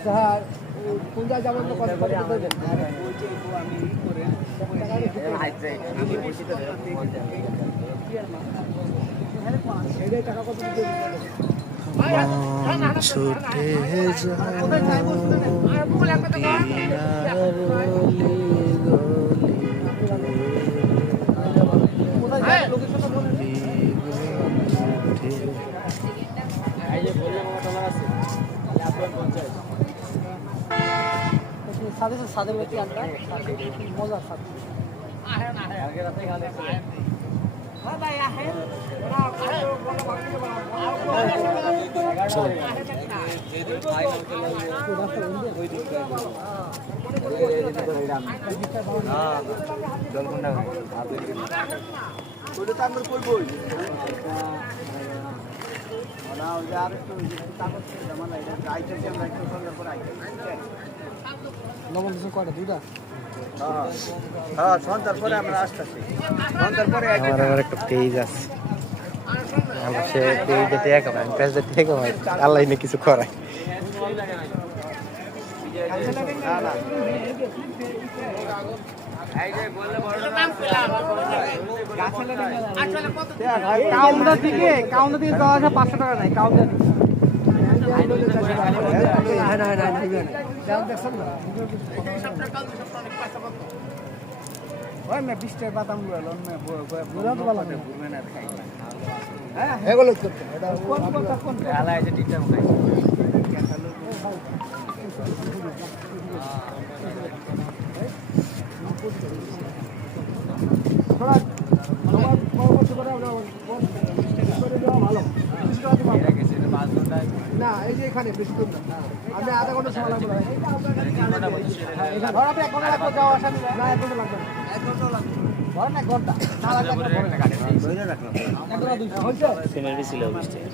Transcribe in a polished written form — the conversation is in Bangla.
আচ্ছা হ্যাঁ কোন জায়গায় যাবেন তো কত করে দেবেন আমি টাকা কত দিতে ছুটে সাদের ব্যক্তি আনটা মজার সাথে লবণ দিচ্ছেন কয়টা দুইটা হ্যাঁ সন্ধ্যার পরে আমরা আসতেছি সন্ধ্যার পরে আমার আবার একটা পেজ আছে সে পেজে টেক হবে পেজে টেক হবে আল্লাহ না কিছু করায় কাউন্টার থেকে 500 টাকা নাই কাউন্টার না এই যে এখানে বেশি দূর না আমি আধা ঘন্টা সময় লাগবে ধর আপনি 1 ঘন্টা লাগবে যাওয়া আসা না 1 ঘন্টা লাগবে না 1 ঘন্টা লাগবে ধর না 1 ঘন্টা না লাগবে না ধরে রাখলাম 1 ঘন্টা 200 হইছে সিনারি ছিল 20 টাকা